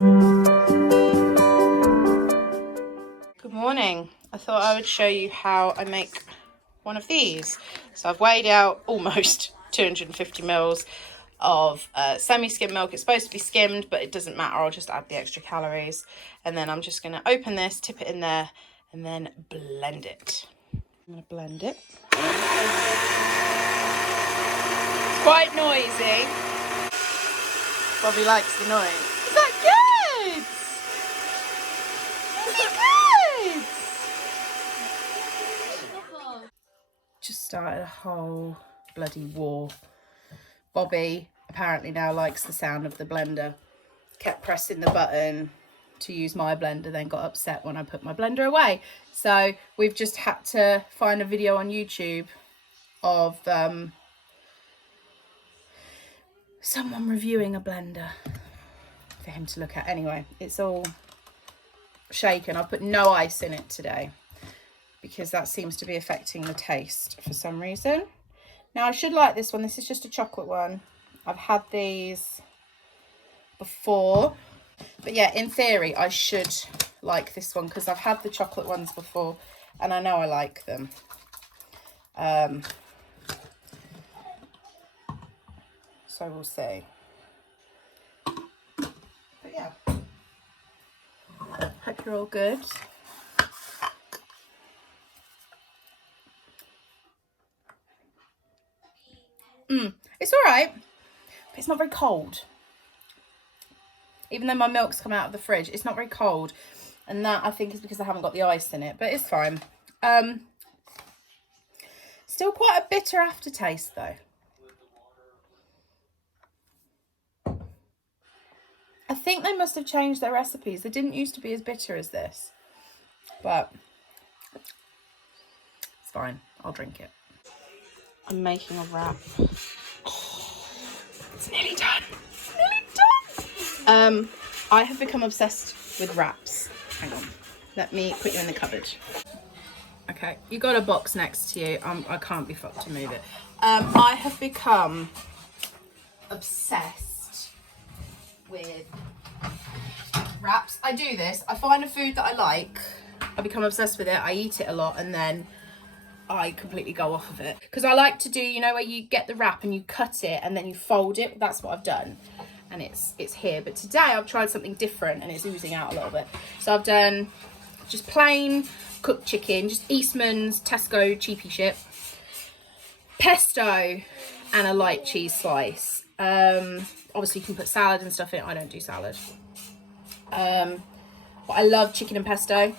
Good morning. I thought I would show you how I make one of these. So I've weighed out almost 250 mils of semi-skimmed milk. It's supposed to be skimmed, but it doesn't matter. I'll just add the extra calories. And then I'm just going to open this, tip it in there, and then blend it. I'm going to blend it. It's quite noisy. Bobby likes the noise. Is that good? Is it good? Just started a whole bloody war. Bobby apparently now likes the sound of the blender. Kept pressing the button to use my blender, then got upset when I put my blender away. So we've just had to find a video on YouTube of someone reviewing a blender for him to look at. Anyway, it's all shaken. I put no ice in it today because that seems to be affecting the taste for some reason. Now I should like this one. This is just a chocolate one. I've had these before, but yeah, in theory I should like this one because I've had the chocolate ones before and I know I like them. So we'll see. But yeah, hope you're all good. It's all right, but it's not very cold. Even though my milk's come out of the fridge, it's not very cold. And that, I think, is because I haven't got the ice in it. But it's fine. Still quite a bitter aftertaste, though. I think they must have changed their recipes. They didn't used to be as bitter as this. But it's fine. I'll drink it. I'm making a wrap. It's nearly done. It's nearly done. I have become obsessed with wraps. Hang on. Let me put you in the cupboard. Okay, you got a box next to you. I can't be fucked to move it. I have become obsessed with wraps. I do this. I find a food that I like. I become obsessed with it. I eat it a lot and then I completely go off of it. Because I like to do, you know, where you get the wrap and you cut it and then you fold it. That's what I've done. And it's here. But today I've tried something different and it's oozing out a little bit. So I've done just plain cooked chicken, just Eastman's Tesco cheapy shit, pesto and a light cheese slice. Obviously you can put salad and stuff in it. I don't do salad. But I love chicken and pesto,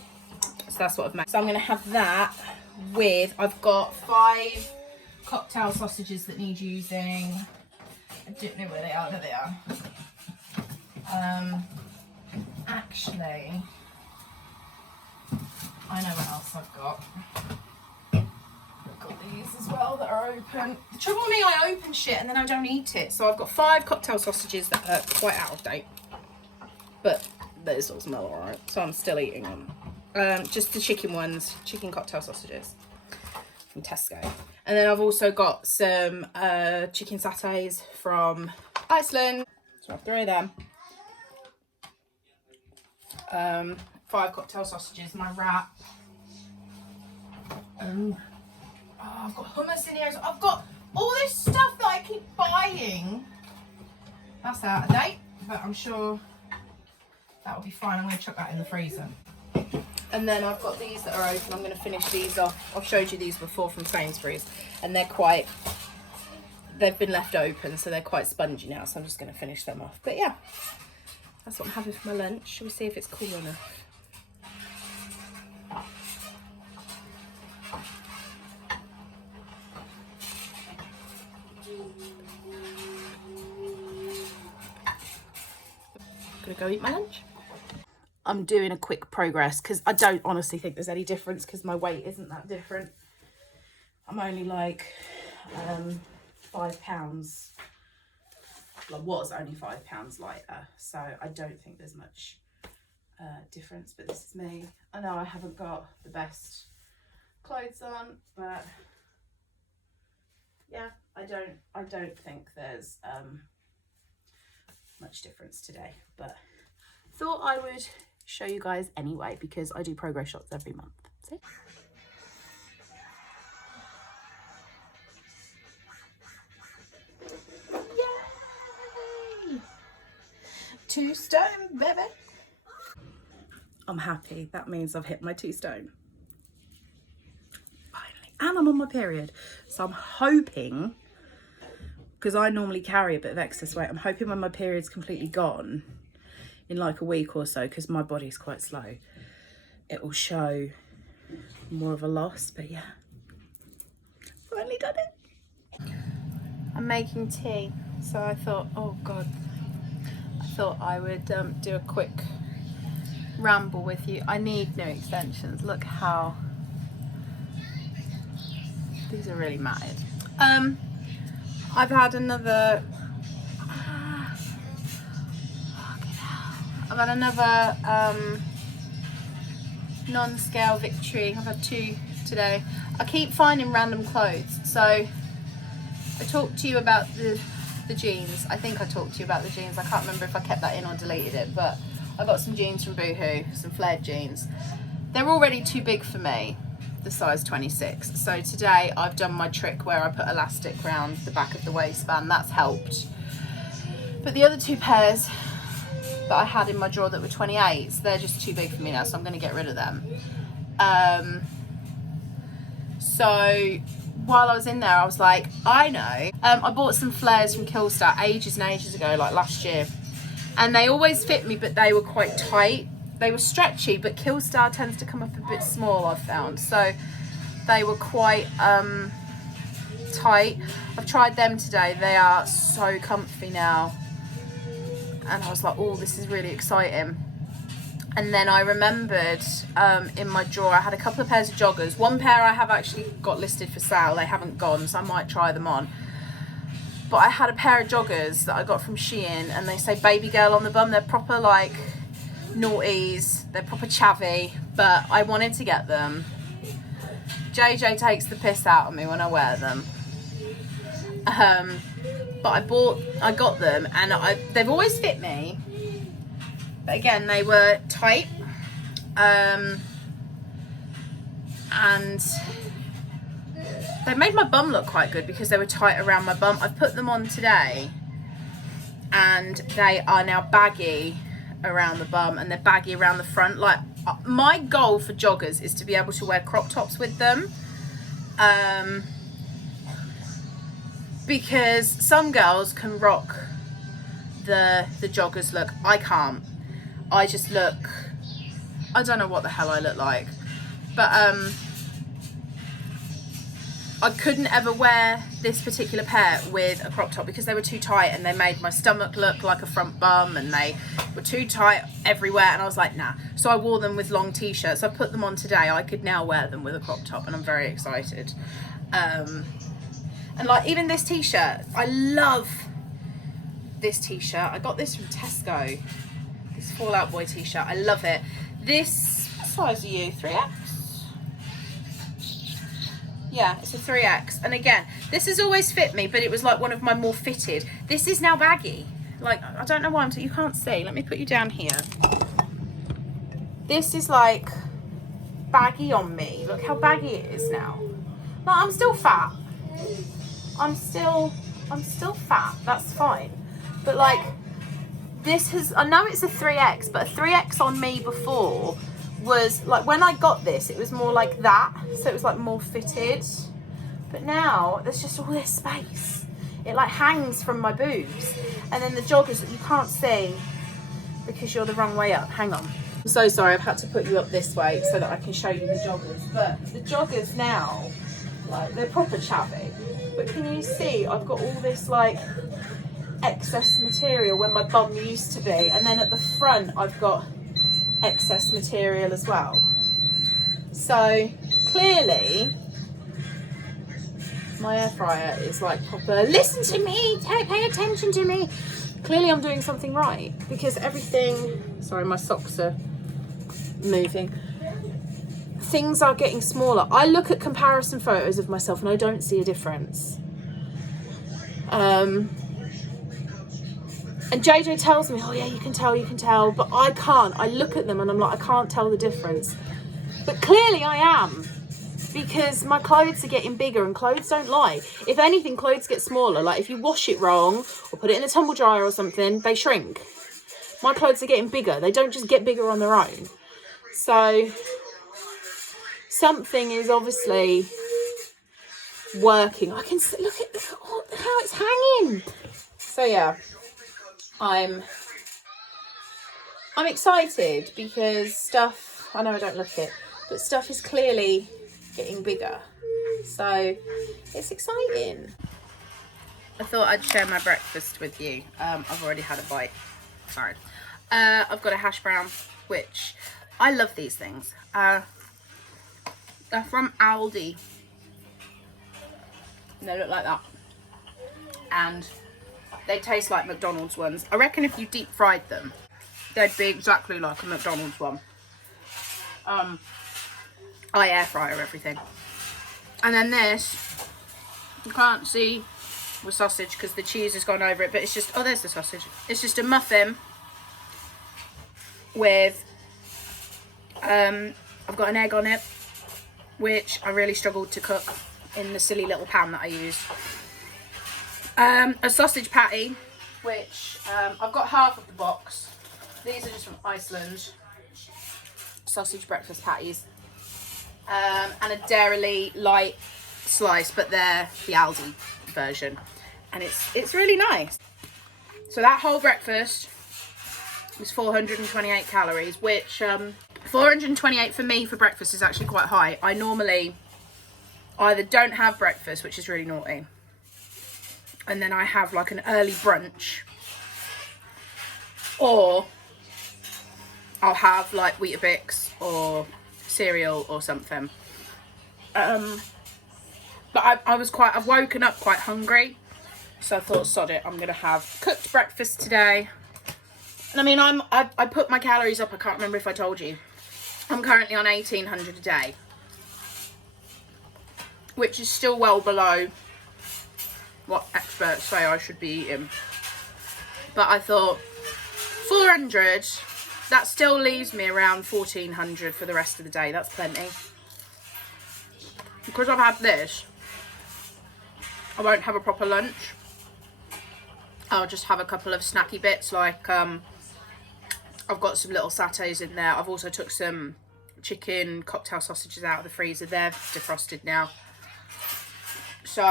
so that's what I've made. So I'm going to have that with, I've got 5 cocktail sausages that need using. I don't know where they are. There they are. Actually, I know what else I've got. I've got these as well that are open. The trouble with me, I open shit and then I don't eat it. So I've got 5 cocktail sausages that are quite out of date. But they still smell alright, so I'm still eating them. Just the chicken ones, chicken cocktail sausages from Tesco. And then I've also got some chicken satays from Iceland. So I have 3 of them. 5 cocktail sausages, my wrap. Oh, I've got hummus in here. So I've got all this stuff that I keep buying. That's out of date, but I'm sure that'll be fine. I'm going to chuck that in the freezer. And then I've got these that are open. I'm going to finish these off. I've showed you these before from Sainsbury's, and they've been left open, so they're quite spongy now. So I'm just going to finish them off. But yeah, that's what I'm having for my lunch. Shall we see if it's cool enough? Gonna go eat my lunch. I'm doing a quick progress because I don't honestly think there's any difference because my weight isn't that different. I'm only like 5 pounds. Well, I was only 5 pounds lighter, so I don't think there's much difference. But this is me. I know I haven't got the best clothes on, but yeah, I don't think there's much difference today. But thought I would show you guys anyway, because I do progress shots every month. See? Yay! 2 stone, baby. I'm happy. That means I've hit my 2 stone. Finally. And I'm on my period. So I'm hoping, because I normally carry a bit of excess weight, I'm hoping when my period's completely gone, in like a week or so, because my body's quite slow, it will show more of a loss. But yeah, finally done it. I'm making tea, so I thought, oh god, I thought I would do a quick ramble with you. I need new extensions. Look how these are really matted. I've had another non-scale victory. I've had 2 today. I keep finding random clothes. So I talked to you about the jeans. I think I talked to you about the jeans. I can't remember if I kept that in or deleted it, but I got some jeans from Boohoo, some flared jeans. They're already too big for me, the size 26. So today I've done my trick where I put elastic around the back of the waistband. That's helped. But the other 2 pairs that I had in my drawer that were 28s, they're just too big for me now, so I'm going to get rid of them. So while I was in there, I was like, I know. I bought some flares from Killstar ages and ages ago, like last year, and they always fit me, but they were quite tight. They were stretchy, but Killstar tends to come up a bit small, I've found. So they were quite tight. I've tried them today. They are so comfy now. And I was like, oh, this is really exciting. And then I remembered in my drawer, I had a couple of pairs of joggers. 1 pair I have actually got listed for sale. They haven't gone, so I might try them on. But I had a pair of joggers that I got from Shein, and they say baby girl on the bum. They're proper like noughties. They're proper chavvy, but I wanted to get them. JJ takes the piss out of me when I wear them. But I got them, and they've always fit me. But again, they were tight. And they made my bum look quite good because they were tight around my bum. I've put them on today, and they are now baggy around the bum, and they're baggy around the front. Like, my goal for joggers is to be able to wear crop tops with them. Because some girls can rock the joggers look. I can't. I just look, I don't know what the hell I look like. But I couldn't ever wear this particular pair with a crop top because they were too tight, and they made my stomach look like a front bum, and they were too tight everywhere, and I was like, nah. So I wore them with long t-shirts. I put them on today. I could now wear them with a crop top, and I'm very excited. And like, even this t-shirt, I love this t-shirt. I got this from Tesco, this Fall Out Boy t-shirt. I love it. This, what size are you? 3X? Yeah, it's a 3X. And again, this has always fit me, but it was like one of my more fitted. This is now baggy. Like, I don't know why you can't see. Let me put you down here. This is like baggy on me. Look how baggy it is now. Like, I'm still fat. I'm still fat. That's fine. But like, this has, I know it's a 3X, but a 3X on me before was like, when I got this, it was more like that. So it was like more fitted. But now there's just all this space. It like hangs from my boobs. And then the joggers that you can't see because you're the wrong way up. Hang on. I'm so sorry, I've had to put you up this way so that I can show you the joggers. But the joggers now, like, they're proper chavvy. But can you see, I've got all this like excess material where my bum used to be. And then at the front, I've got excess material as well. So clearly, my air fryer is like proper, listen to me, pay attention to me. Clearly I'm doing something right, because everything, sorry, my socks are moving. Things are getting smaller. I look at comparison photos of myself and I don't see a difference. And JJ tells me, oh yeah, you can tell, but I can't. I look at them and I'm like, I can't tell the difference. But clearly I am, because my clothes are getting bigger, and clothes don't lie. If anything, clothes get smaller. Like if you wash it wrong or put it in a tumble dryer or something, they shrink. My clothes are getting bigger. They don't just get bigger on their own. So something is obviously working. I can look at how it's hanging. So yeah, I'm excited because stuff, I know I don't look it, but stuff is clearly getting bigger. So it's exciting. I thought I'd share my breakfast with you. I've already had a bite. Sorry. I've got a hash brown, which I love these things. They're from Aldi. And they look like that. And they taste like McDonald's ones. I reckon if you deep fried them, they'd be exactly like a McDonald's one. I air fryer everything. And then this, you can't see the sausage because the cheese has gone over it, but it's just, oh, there's the sausage. It's just a muffin with, I've got an egg on it, which I really struggled to cook in the silly little pan that I use. A sausage patty, which I've got half of the box. These are just from Iceland. Sausage breakfast patties. And a Dairy Light slice, but they're the Aldi version. And it's really nice. So that whole breakfast was 428 calories, which 428 for me for breakfast is actually quite high. I normally either don't have breakfast, which is really naughty, and then I have like an early brunch, or I'll have like Weetabix or cereal or something. But I've woken up quite hungry, so I thought, sod it, I'm gonna have cooked breakfast today. And I mean, I put my calories up. I can't remember if I told you. I'm currently on 1,800 a day, which is still well below what experts say I should be eating. But I thought 400, that still leaves me around 1,400 for the rest of the day. That's plenty. Because I've had this, I won't have a proper lunch. I'll just have a couple of snacky bits, like I've got some little satays in there. I've also took some chicken cocktail sausages out of the freezer. They're defrosted now. So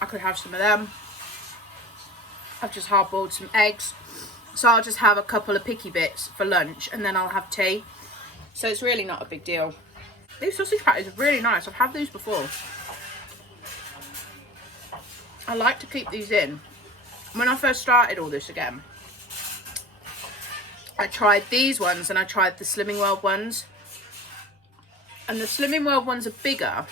I could have some of them. I've just hard boiled some eggs. So I'll just have a couple of picky bits for lunch, and then I'll have tea. So it's really not a big deal. These sausage patties are really nice. I've had these before. I like to keep these in. When I first started all this again, I tried these ones and I tried the Slimming World ones. And the Slimming World ones are bigger.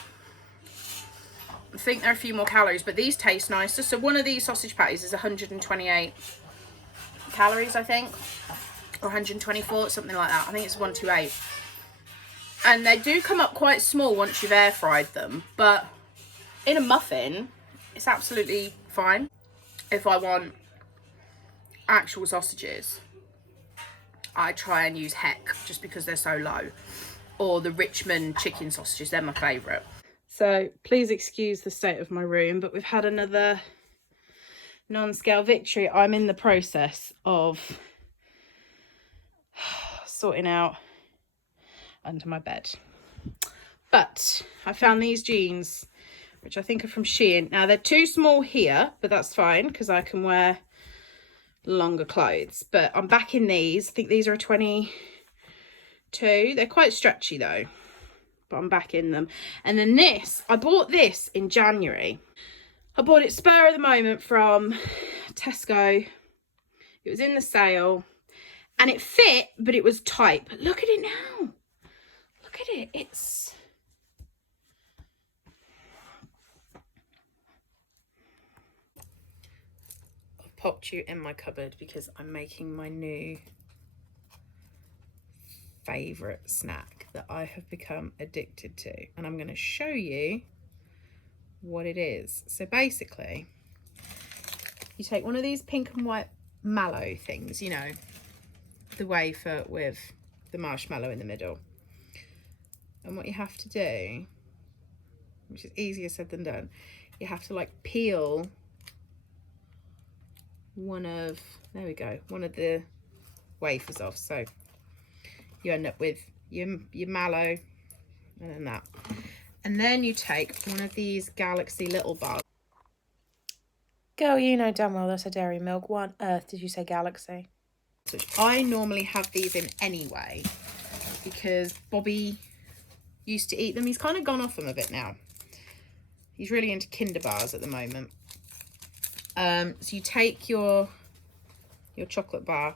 I think they're a few more calories, but these taste nicer. So one of these sausage patties is 128 calories, I think. Or 124, something like that. I think it's 128. And they do come up quite small once you've air fried them. But in a muffin, it's absolutely fine. If I want actual sausages, I try and use Heck just because they're so low. Or the Richmond chicken sausages, they're my favourite. So please excuse the state of my room, but we've had another non-scale victory. I'm in the process of sorting out under my bed. But I found these jeans, which I think are from Shein. Now, they're too small here, but that's fine because I can wear longer clothes. But I'm back in these. I think these are a 22. They're quite stretchy though, but I'm back in them. And then this, I bought this in January. I bought it spur of the moment from Tesco. It was in the sale and it fit, but it was tight. But look at it now. Look at it. It's... I've popped you in my cupboard because I'm making my new favourite snack that I have become addicted to. And I'm going to show you what it is. So basically, you take one of these pink and white mallow things, you know, the wafer with the marshmallow in the middle. And what you have to do, which is easier said than done, you have to like peel one of the wafers off. So you end up with your mallow and then that. And then you take one of these Galaxy little bars. Girl, you know damn well that's a Dairy Milk. What on earth did you say Galaxy? Which I normally have these in anyway, because Bobby used to eat them. He's kind of gone off them a bit now. He's really into Kinder bars at the moment. So you take your chocolate bar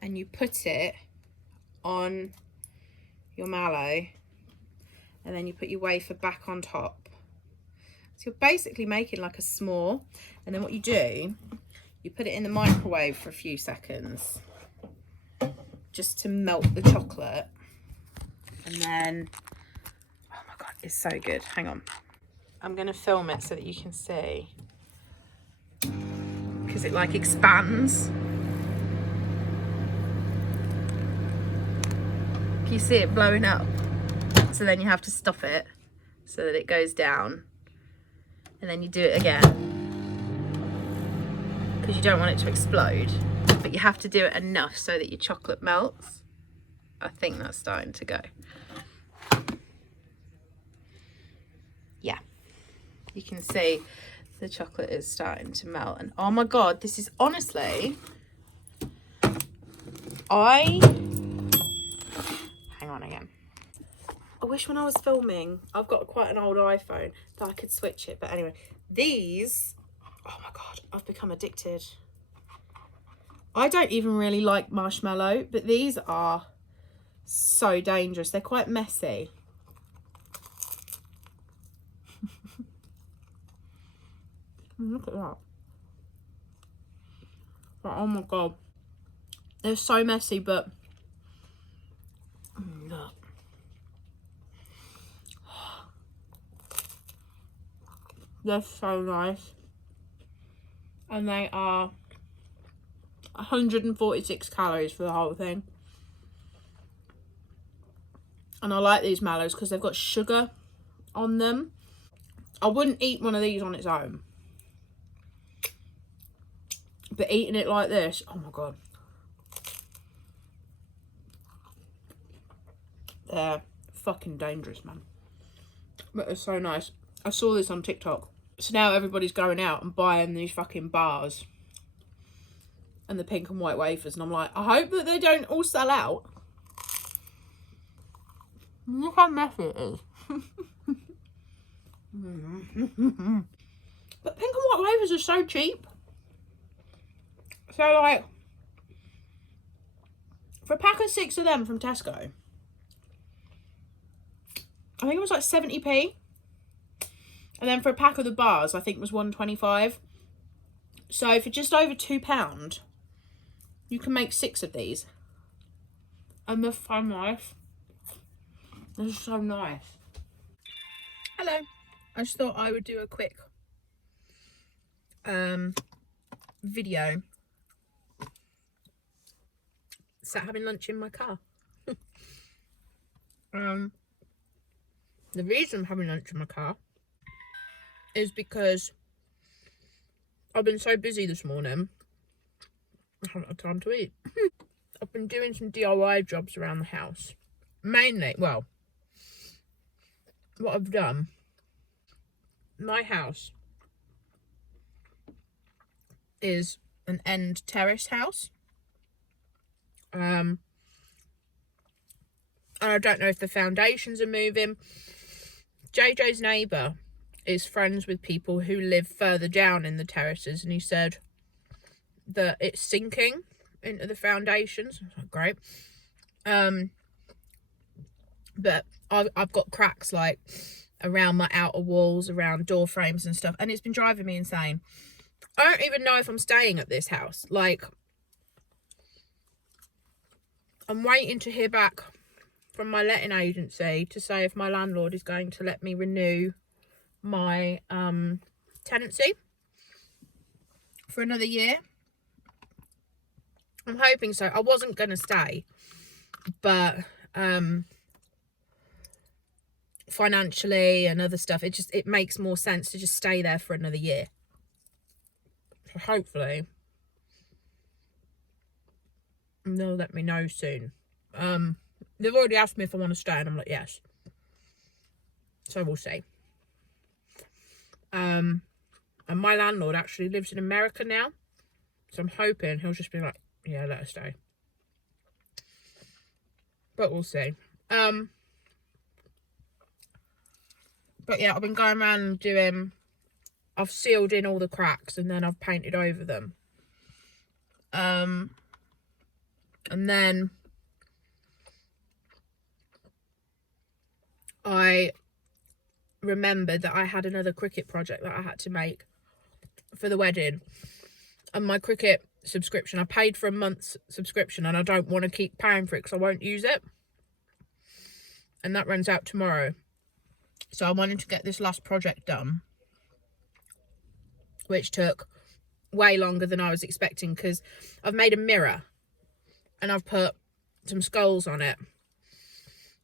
and you put it on your mallow, and then you put your wafer back on top. So you're basically making like a s'more. And then what you do, you put it in the microwave for a few seconds just to melt the chocolate. And then, oh my God, it's so good. Hang on. I'm going to film it so that you can see, because it like expands. Can you see it blowing up? So then you have to stop it so that it goes down, and then you do it again, because you don't want it to explode, but you have to do it enough so that your chocolate melts. I think that's starting to go. Yeah, you can see the chocolate is starting to melt, and oh my God, this is honestly, hang on again. I wish when I was filming, I've got quite an old iPhone, that I could switch it. But anyway, these, oh my God, I've become addicted. I don't even really like marshmallow, but these are so dangerous. They're quite messy. Look at that. Oh my God. They're so messy, but look. They're so nice. And they are 146 calories for the whole thing. And I like these mallows because they've got sugar on them. I wouldn't eat one of these on its own, but eating it like this, oh my God. They're fucking dangerous, man. But they're so nice. I saw this on TikTok. So now everybody's going out and buying these fucking bars and the pink and white wafers. And I'm like, I hope that they don't all sell out. Look how messy it is. But pink and white wafers are so cheap. So like, for a pack of 6 of them from Tesco, I think it was like 70p. And then for a pack of the bars, I think it was 1.25. So for just over £2, you can make 6 of these. And they're so nice. They're so nice. Hello. I just thought I would do a quick video. Sat having lunch in my car. The reason I'm having lunch in my car is because I've been so busy this morning, I haven't had time to eat. I've been doing some DIY jobs around the house. Mainly, well, what I've done, my house is an end terrace house. And I don't know if the foundations are moving. JJ's neighbour is friends with people who live further down in the terraces, and he said that it's sinking into the foundations. Great. But I've got cracks like around my outer walls, around door frames and stuff, and it's been driving me insane. I don't even know if I'm staying at this house. Like, I'm waiting to hear back from my letting agency to say if my landlord is going to let me renew my tenancy for another year. I'm hoping so. I wasn't going to stay, but financially and other stuff, it makes more sense to just stay there for another year. So hopefully they'll let me know soon. They've already asked me if I want to stay, and I'm like, yes. So we'll see. And my landlord actually lives in America now, so I'm hoping he'll just be like, yeah, let us stay. But we'll see. But yeah, I've been going around and doing, I've sealed in all the cracks and then I've painted over them. And then I remembered that I had another Cricut project that I had to make for the wedding. And my Cricut subscription, I paid for a month's subscription and I don't want to keep paying for it because I won't use it. And that runs out tomorrow. So I wanted to get this last project done, which took way longer than I was expecting, because I've made a mirror and I've put some skulls on it.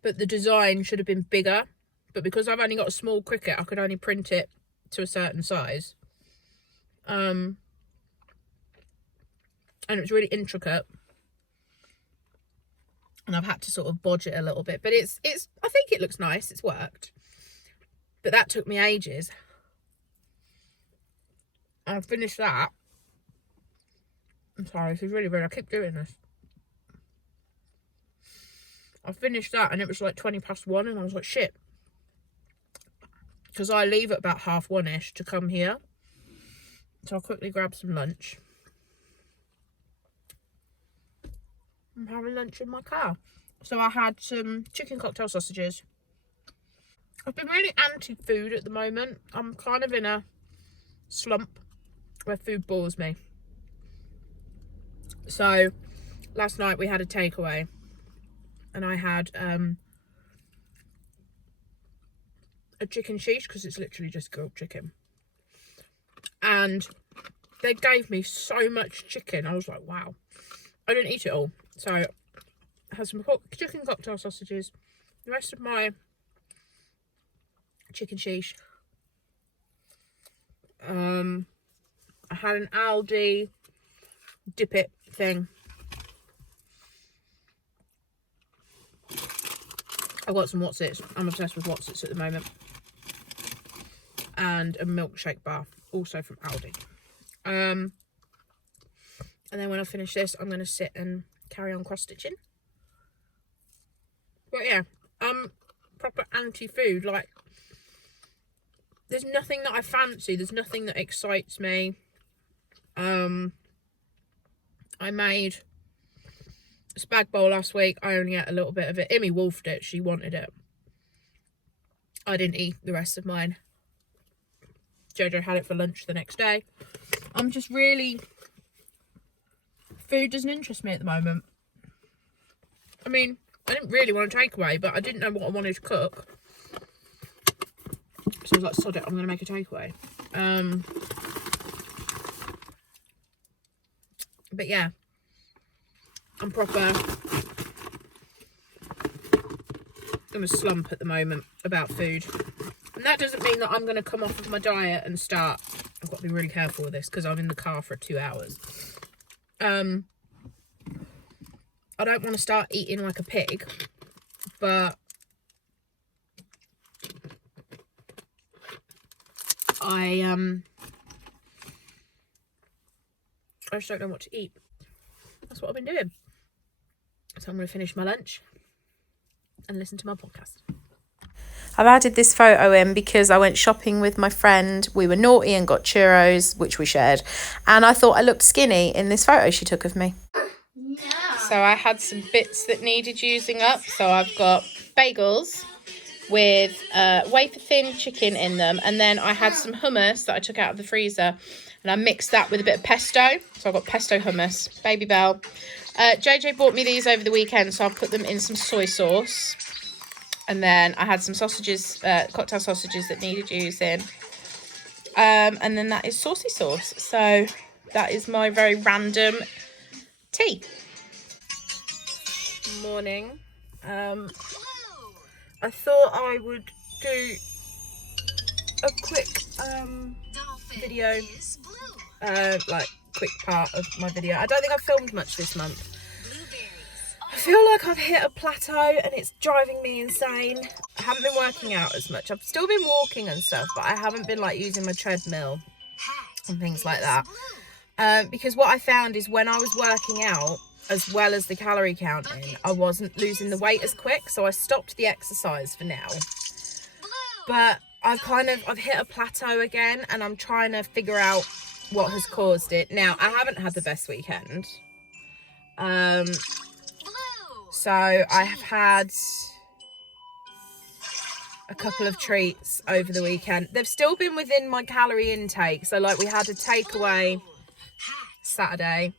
But the design should have been bigger. But because I've only got a small Cricut, I could only print it to a certain size. And it's really intricate. And I've had to sort of bodge it a little bit. But it's I think it looks nice. It's worked. But that took me ages. And I finished that. I'm sorry, this is really weird. I keep doing this. I finished that and it was like 1:20 and I was like, shit. Because I leave at about 1:30ish to come here. So I'll quickly grab some lunch. I'm having lunch in my car. So I had some chicken cocktail sausages. I've been really anti-food at the moment. I'm kind of in a slump where food bores me. So last night we had a takeaway and I had a chicken sheesh, because it's literally just grilled chicken. And they gave me so much chicken. I was like, wow. I didn't eat it all. So I had some chicken cocktail sausages, the rest of my chicken sheesh. I had an Aldi dip it thing. I've got some Wotsits. I'm obsessed with Wotsits at the moment. And a milkshake bar, also from Aldi. And then when I finish this, I'm going to sit and carry on cross-stitching. But yeah, I'm proper anti-food. Like, there's nothing that I fancy. There's nothing that excites me. I made a spag bowl last week. I only ate a little bit of it. Immy wolfed it. She wanted it. I didn't eat the rest of mine. Jojo had it for lunch the next day. I'm just really... Food doesn't interest me at the moment. I mean, I didn't really want a takeaway, but I didn't know what I wanted to cook. So I was like, sod it, I'm going to make a takeaway. But yeah, I'm proper in a slump at the moment about food. And that doesn't mean that I'm going to come off of my diet and start... I've got to be really careful with this because I'm in the car for 2 hours. I don't want to start eating like a pig, but I just don't know what to eat. That's what I've been doing. So I'm going to finish my lunch and listen to my podcast. I've added this photo in because I went shopping with my friend. We were naughty and got churros, which we shared. And I thought I looked skinny in this photo she took of me. So I had some bits that needed using up. So I've got bagels with wafer thin chicken in them. And then I had some hummus that I took out of the freezer. And I mixed that with a bit of pesto. So I've got pesto hummus, Baby Bell. JJ bought me these over the weekend. So I've put them in some soy sauce. And then I had some sausages, cocktail sausages that needed using. And then that is saucy sauce. So that is my very random tea. Morning. I thought I would do a quick video, like quick part of my video. I don't think I've filmed much this month. I feel like I've hit a plateau and it's driving me insane. I haven't been working out as much. I've still been walking and stuff, but I haven't been like using my treadmill and things like that. Because what I found is when I was working out, as well as the calorie counting, I wasn't losing the weight as quick, so I stopped the exercise for now. But I've hit a plateau again, and I'm trying to figure out what has caused it. Now, I haven't had the best weekend. So I have had a couple of treats over the weekend. They've still been within my calorie intake. So like we had a takeaway Saturday.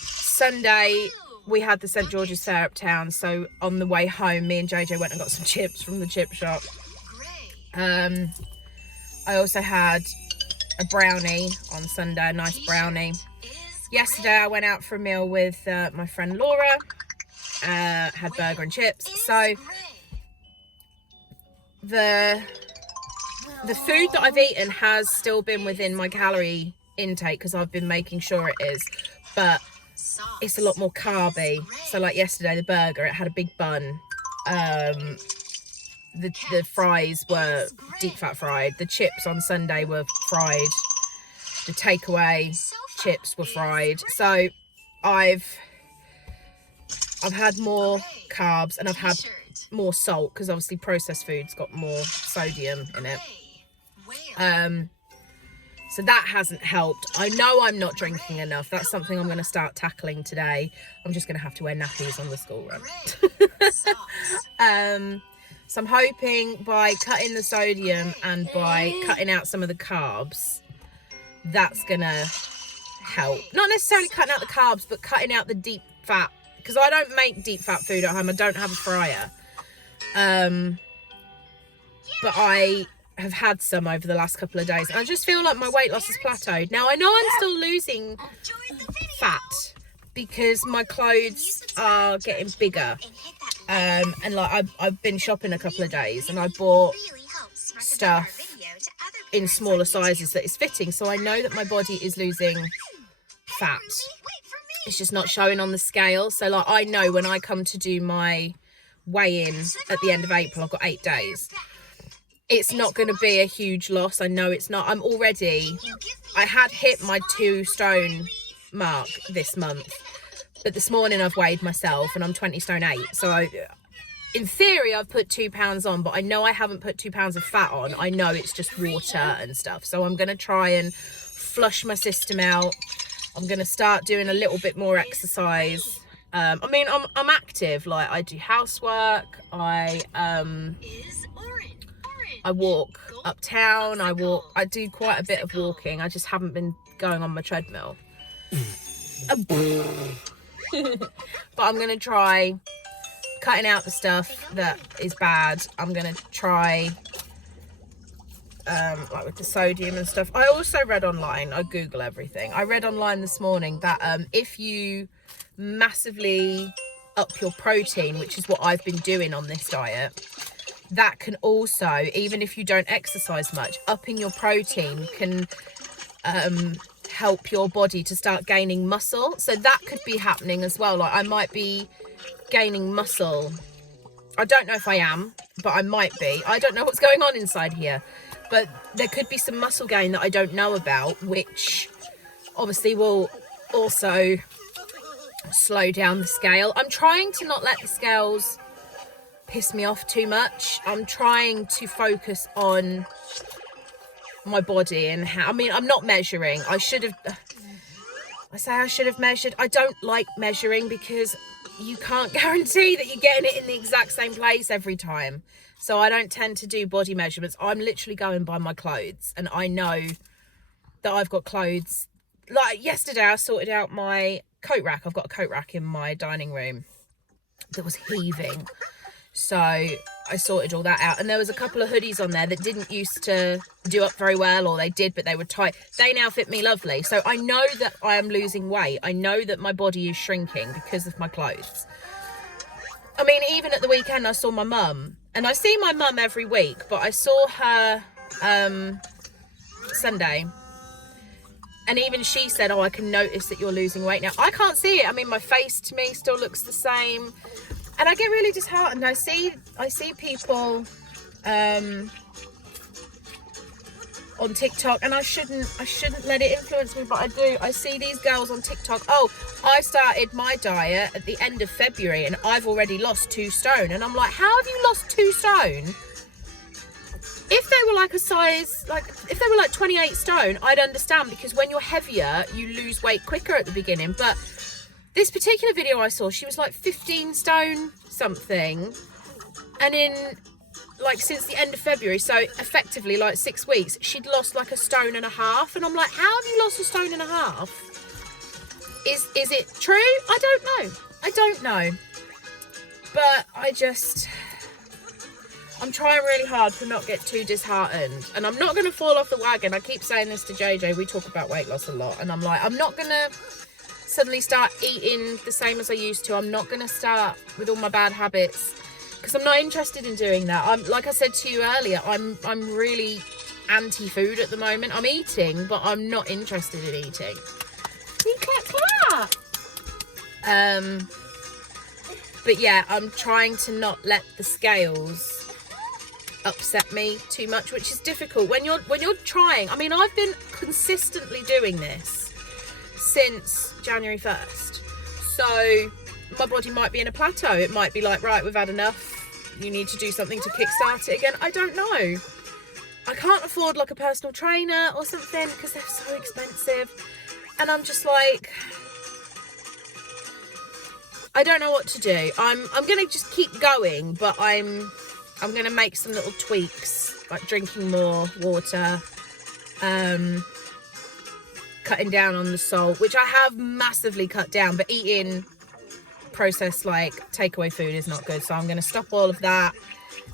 Sunday, we had the St. George's Fair uptown. So on the way home, me and JJ went and got some chips from the chip shop. I also had a brownie on Sunday, a nice brownie. Yesterday, I went out for a meal with my friend Laura. Had burger and chips. So the food that I've eaten has still been within my calorie intake because I've been making sure it is. But it's a lot more carby. So like yesterday, the burger, it had a big bun. The fries were deep fat fried. The chips on Sunday were fried. The takeaway chips were fried. So I've had more carbs and I've had more salt because obviously processed food's got more sodium in it. So that hasn't helped. I know I'm not drinking enough. That's something I'm going to start tackling today. I'm just going to have to wear nappies on the school run. So I'm hoping by cutting the sodium and by cutting out some of the carbs, that's going to help. Not necessarily cutting out the carbs, but cutting out the deep fat. Because I don't make deep fat food at home. I don't have a fryer. But I have had some over the last couple of days. And I just feel like my weight loss has plateaued. Now, I know I'm still losing fat because my clothes are getting bigger. And like I've been shopping a couple of days and I bought stuff in smaller sizes that is fitting. So I know that my body is losing fat. It's just not showing on the scale. So like I know when I come to do my weigh-in at the end of April, I've got 8 days. It's not going to be a huge loss. I know it's not. I had hit my 2 stone mark this month. But this morning I've weighed myself and I'm 20 stone 8. So in theory, I've put 2 pounds on, but I know I haven't put 2 pounds of fat on. I know it's just water and stuff. So I'm going to try and flush my system out. I'm going to start doing a little bit more exercise. I'm active. Like I do housework. I walk uptown. I do quite a bit of walking. I just haven't been going on my treadmill. But I'm going to try cutting out the stuff that is bad. I'm going to try like with the sodium and stuff. I also read online, I Google everything. I read online this morning that if you massively up your protein, which is what I've been doing on this diet, that can also, even if you don't exercise much, upping your protein can help your body to start gaining muscle. So that could be happening as well. Like I might be gaining muscle. I don't know if I am, but I might be. I don't know what's going on inside here, but there could be some muscle gain that I don't know about, which obviously will also slow down the scale. I'm trying to not let the scales piss me off too much. I'm trying to focus on my body and how, I'm not measuring. I should have measured. I don't like measuring because you can't guarantee that you're getting it in the exact same place every time. So I don't tend to do body measurements. I'm literally going by my clothes, and I know that I've got clothes. Like yesterday I sorted out my coat rack. I've got a coat rack in my dining room that was heaving. So I sorted all that out. And there was a couple of hoodies on there that didn't used to do up very well, or they did, but they were tight. They now fit me lovely. So I know that I am losing weight. I know that my body is shrinking because of my clothes. I mean, even at the weekend, I saw my mum. And I see my mum every week, but I saw her Sunday. And even she said, oh, I can notice that you're losing weight now. I can't see it. I mean, my face to me still looks the same. And I get really disheartened. I see people on TikTok, and I shouldn't let it influence me, but I do. I see these girls on TikTok. Oh, I started my diet at the end of February and I've already lost 2 stone. And I'm like, how have you lost 2 stone? If they were like a size, if they were like 28 stone, I'd understand, because when you're heavier, you lose weight quicker at the beginning. But this particular video I saw, she was like 15 stone something. And in since the end of February, so effectively like 6 weeks, she'd lost like 1.5 stone. And I'm like, how have you lost 1.5 stone? Is it true? I don't know. But I'm trying really hard to not get too disheartened, and I'm not going to fall off the wagon. I keep saying this to JJ. We talk about weight loss a lot, and I'm like, I'm not going to suddenly start eating the same as I used to. I'm not going to start with all my bad habits, because I'm not interested in doing that. I'm, like I said to you earlier, I'm really anti-food at the moment. I'm eating, but I'm not interested in eating. But yeah, I'm trying to not let the scales upset me too much, which is difficult when you're trying. I mean, I've been consistently doing this since January 1st, so my body might be in a plateau. It might be like, right, we've had enough, you need to do something to kickstart it again. I don't know. I can't afford like a personal trainer or something because they're so expensive, and I'm just like, I don't know what to do. I'm gonna just keep going, but I'm gonna make some little tweaks, like drinking more water, cutting down on the salt, which I have massively cut down, but eating processed like takeaway food is not good. So I'm gonna stop all of that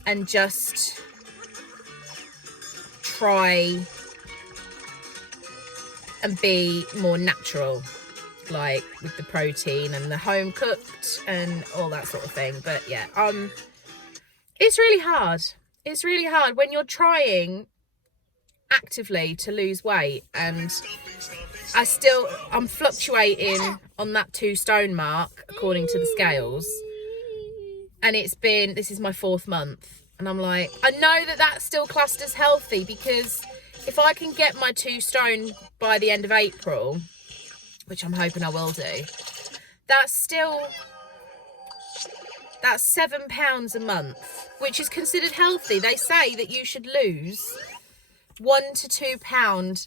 and just try and be more natural, like with the protein and the home cooked and all that sort of thing. But yeah, it's really hard. It's really hard when you're trying actively to lose weight, and I'm fluctuating on that 2 stone mark according to the scales, and this is my 4th month, and I'm like, I know that that's still classed as healthy, because if I can get my 2 stone by the end of April, which I'm hoping I will do, that's £7 a month, which is considered healthy. They say that you should lose 1 to 2 pounds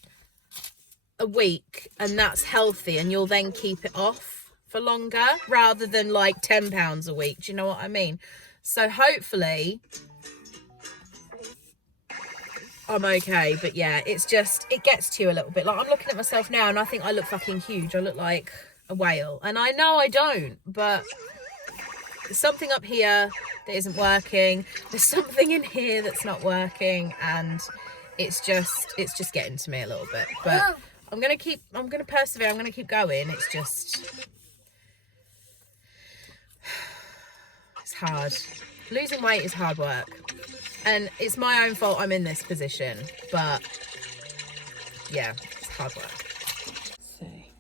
a week, and that's healthy, and you'll then keep it off for longer rather than like £10 a week. Do you know what I mean? So hopefully I'm okay. But yeah, it gets to you a little bit. Like, I'm looking at myself now and I think I look fucking huge. I look like a whale, and I know I don't, but there's something up here that isn't working. There's something in here that's not working, and it's just getting to me a little bit. But I'm gonna persevere. I'm gonna keep going. It's hard. Losing weight is hard work, and it's my own fault I'm in this position. But yeah, it's hard work. See.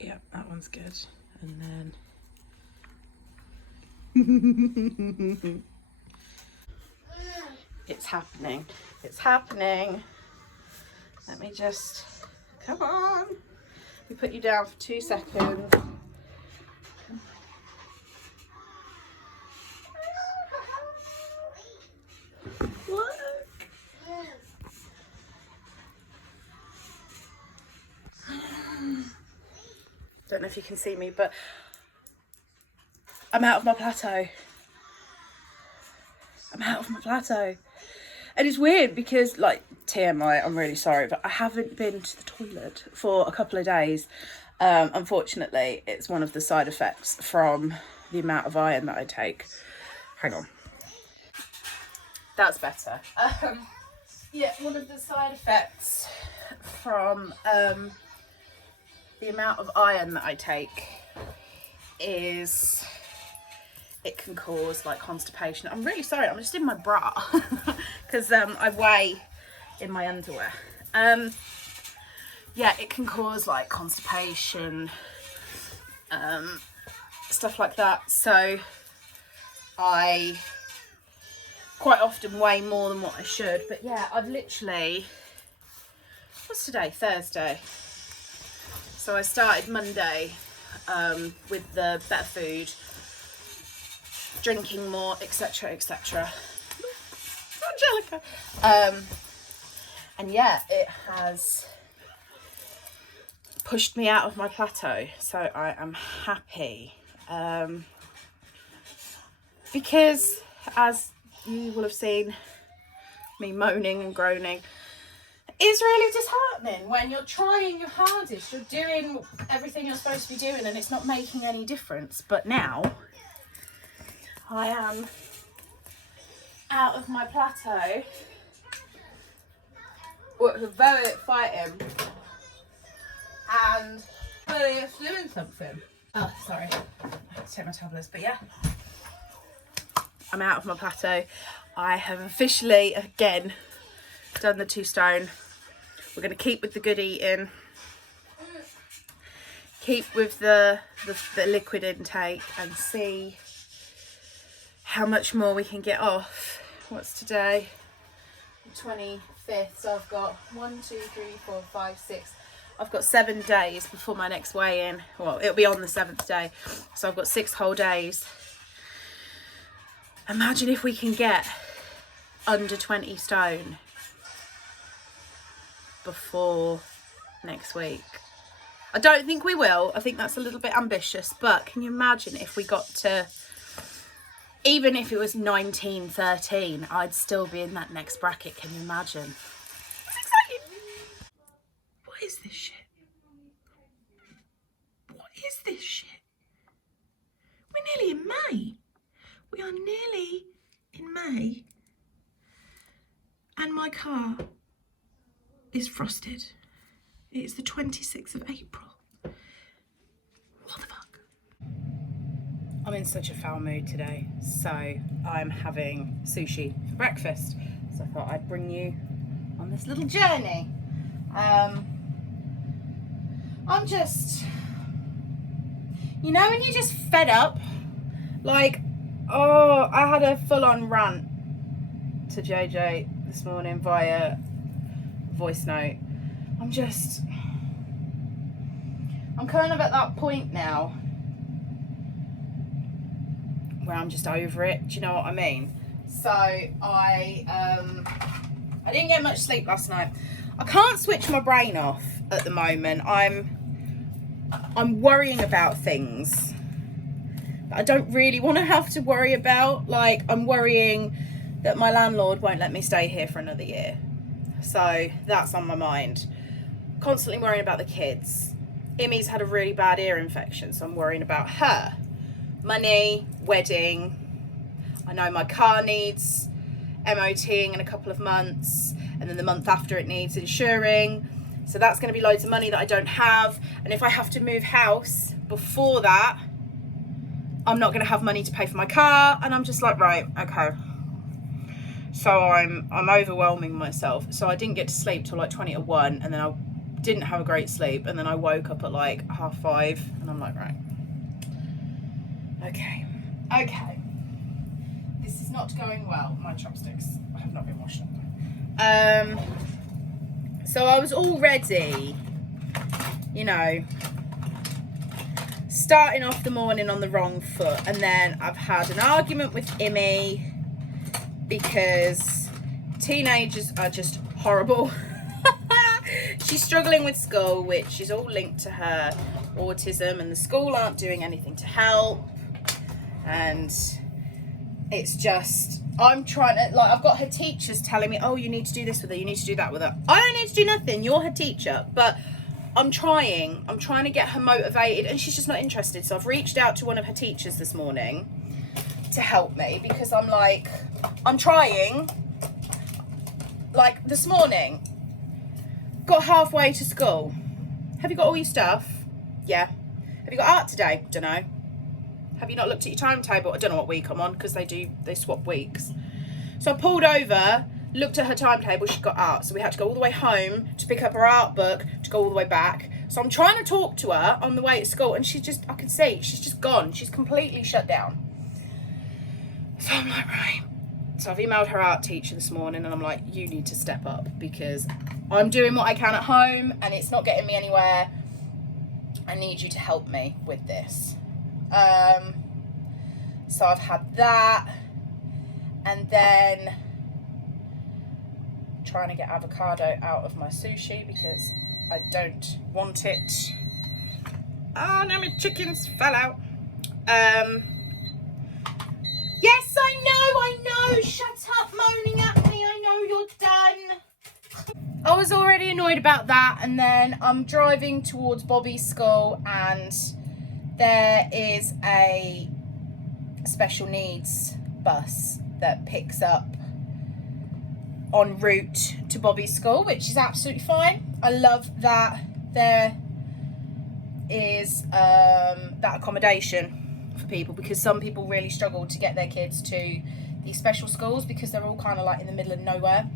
Yeah, that one's good. And then it's happening. Let me just, come on. We put you down for 2 seconds. Look. Don't know if you can see me, but I'm out of my plateau. And it's weird because, like, TMI, I'm really sorry, but I haven't been to the toilet for a couple of days. Unfortunately, it's one of the side effects from the amount of iron that I take. Hang on. That's better. Yeah, one of the side effects from the amount of iron that I take is it can cause like constipation. I'm really sorry, I'm just in my bra because I weigh in my underwear. Yeah, it can cause like constipation, stuff like that. So I quite often weigh more than what I should. But yeah, I've literally, what's today? Thursday. So I started Monday with the better food, drinking more, etc, etc. Angelica. And yeah, it has pushed me out of my plateau, so I am happy. Because as you will have seen me moaning and groaning, it's really disheartening when you're trying your hardest, you're doing everything you're supposed to be doing and it's not making any difference. But now I am out of my plateau, which is very exciting, and really it's doing something. Oh, sorry, I have to take my tablets, but yeah, I'm out of my plateau. I have officially, again, done the 2 stone. We're going to keep with the good eating, keep with the liquid intake, and see how much more we can get off. What's today? The 25th. So I've got 1, 2, 3, 4, 5, 6. I've got 7 days before my next weigh-in. Well, it'll be on the 7th day. So I've got 6 whole days. Imagine if we can get under 20 stone before next week. I don't think we will. I think that's a little bit ambitious, but can you imagine if we got to, even if it was 19, 13, I'd still be in that next bracket. Can you imagine? It's exciting. What is this shit? What is this shit? We're nearly in May. We are nearly in May. And my car is frosted. It is the 26th of April. What the fuck? I'm in such a foul mood today, so I'm having sushi for breakfast. So I thought I'd bring you on this little journey. I'm just, you know when you're just fed up? Like, oh, I had a full-on rant to JJ this morning via voice note. I'm kind of at that point now where I'm just over it. Do you know what I mean? So I didn't get much sleep last night. I can't switch my brain off at the moment. I'm worrying about things that I don't really want to have to worry about. Like, I'm worrying that my landlord won't let me stay here for another year. So that's on my mind. Constantly worrying about the kids. Imi's had a really bad ear infection, so I'm worrying about her. Money, wedding. I know my car needs MOTing in a couple of months, and then the month after it needs insuring. So that's going to be loads of money that I don't have. And if I have to move house before that, I'm not going to have money to pay for my car. And I'm just like, right, okay. So I'm overwhelming myself. So I didn't get to sleep till like 20 to 1, and then I didn't have a great sleep, and then I woke up at like 5:30, and I'm like, right, okay, this is not going well. My chopsticks have not been washed up. So I was already, you know, starting off the morning on the wrong foot, and then I've had an argument with Imi because teenagers are just horrible. She's struggling with school, which is all linked to her autism, and the school aren't doing anything to help. And it's just, I'm trying to, like, I've got her teachers telling me, oh, you need to do this with her, you need to do that with her. I don't need to do nothing, you're her teacher. But I'm trying to get her motivated, and she's just not interested. So I've reached out to one of her teachers this morning to help me, because I'm like, I'm trying. Like this morning, got halfway to school. Have you got all your stuff? Yeah. Have you got art today? Don't know. Have you not looked at your timetable? I don't know what week I'm on, because they swap weeks. So I pulled over, looked at her timetable, she's got art. So we had to go all the way home to pick up her art book, to go all the way back. So I'm trying to talk to her on the way to school, and she's just, I can see, she's just gone. She's completely shut down. So I'm like, right. So I've emailed her art teacher this morning, and I'm like, you need to step up, because I'm doing what I can at home and it's not getting me anywhere. I need you to help me with this. So I've had that, and then trying to get avocado out of my sushi because I don't want it. Oh no, my chickens fell out. Yes, I know. Shut up moaning at me. I know you're done. I was already annoyed about that, and then I'm driving towards Bobby's school, and there is a special needs bus that picks up en route to Bobby's school, which is absolutely fine. I love that there is that accommodation for people, because some people really struggle to get their kids to these special schools because they're all kind of like in the middle of nowhere,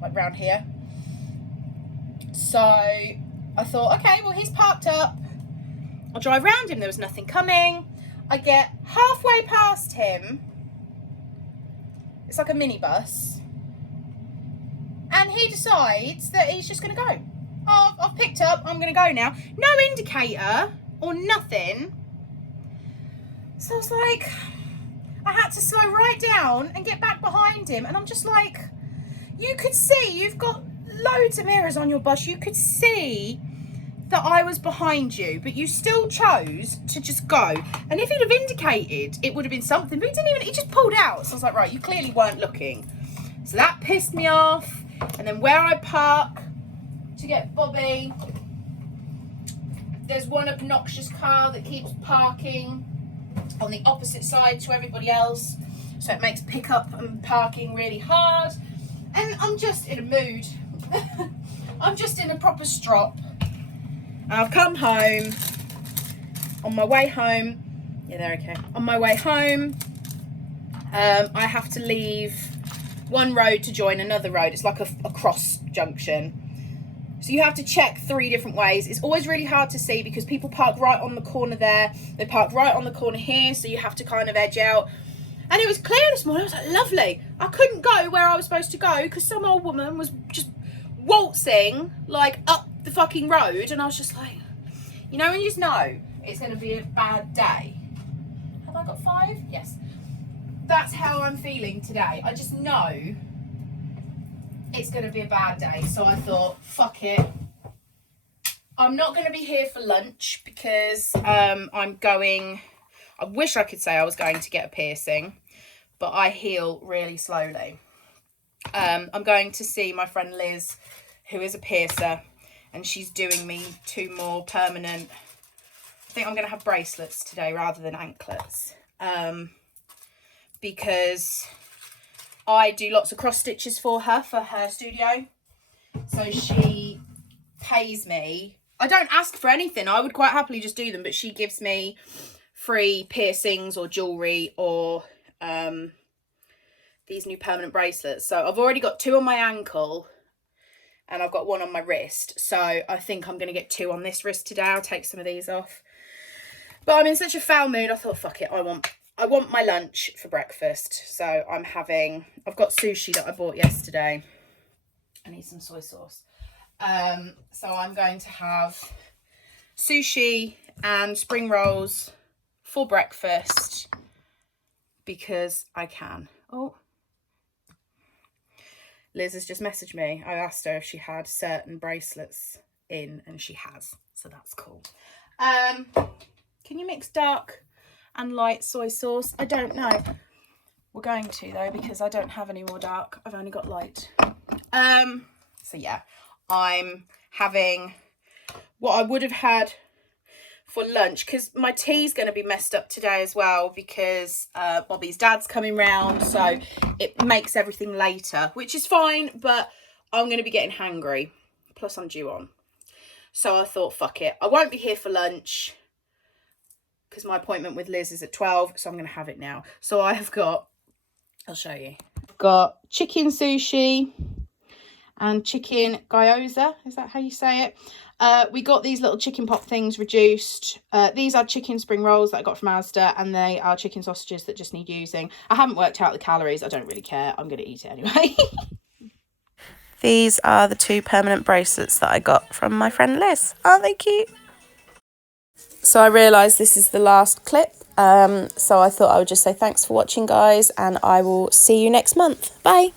like round here. So I thought, okay, well, he's parked up, I'll drive round him. There was nothing coming. I get halfway past him, it's like a minibus, and he decides that he's just going to go. Oh, I've picked up, I'm going to go now. No indicator or nothing. So I was like, I had to slow right down and get back behind him, and I'm just like, you could see, you've got loads of mirrors on your bus, you could see that I was behind you, but you still chose to just go. And if he'd have indicated, it would have been something, but he didn't even, he just pulled out. So I was like, right, you clearly weren't looking. So that pissed me off. And then where I park to get Bobby, there's one obnoxious car that keeps parking on the opposite side to everybody else. So it makes pickup and parking really hard. And I'm just in a mood. I'm just in a proper strop. I've come home. On my way home, yeah, they're okay. On my way home, I have to leave one road to join another road. It's like a cross junction. So you have to check 3 different ways. It's always really hard to see because people park right on the corner there. They park right on the corner here, so you have to kind of edge out. And it was clear this morning. I was like, lovely. I couldn't go where I was supposed to go because some old woman was just waltzing like up the fucking road, and I was just like, you know, when you just know it's going to be a bad day. Have I got 5? Yes. That's how I'm feeling today. I just know it's going to be a bad day. So I thought, fuck it. I'm not going to be here for lunch because I'm going, I wish I could say I was going to get a piercing, but I heal really slowly. I'm going to see my friend Liz, who is a piercer, and she's doing me 2 more permanent. I think I'm going to have bracelets today rather than anklets, because I do lots of cross stitches for her studio. So she pays me. I don't ask for anything. I would quite happily just do them, but she gives me free piercings or jewellery or these new permanent bracelets. So I've already got 2 on my ankle and I've got 1 on my wrist. So I think I'm going to get 2 on this wrist today. I'll take some of these off. But I'm in such a foul mood. I thought, fuck it. I want my lunch for breakfast. So I've got sushi that I bought yesterday. I need some soy sauce. So I'm going to have sushi and spring rolls for breakfast because I can. Oh, Liz has just messaged me. I asked her if she had certain bracelets in, and she has, so that's cool. Can you mix dark and light soy sauce? I don't know. We're going to though, because I don't have any more dark. I've only got light. So yeah, I'm having what I would have had for lunch, because my tea's going to be messed up today as well, because Bobby's dad's coming round, so it makes everything later, which is fine, but I'm going to be getting hangry, plus I'm due on. So I thought, fuck it, I won't be here for lunch because my appointment with Liz is at 12, so I'm going to have it now. So I have got, I'll show you, I've got chicken sushi and chicken gyoza, is that how you say it? We got these little chicken pop things reduced. These are chicken spring rolls that I got from Asda, and they are chicken sausages that just need using. I haven't worked out the calories. I don't really care. I'm going to eat it anyway. These are the 2 permanent bracelets that I got from my friend Liz. Aren't they cute? So I realised this is the last clip. So I thought I would just say thanks for watching, guys, and I will see you next month. Bye.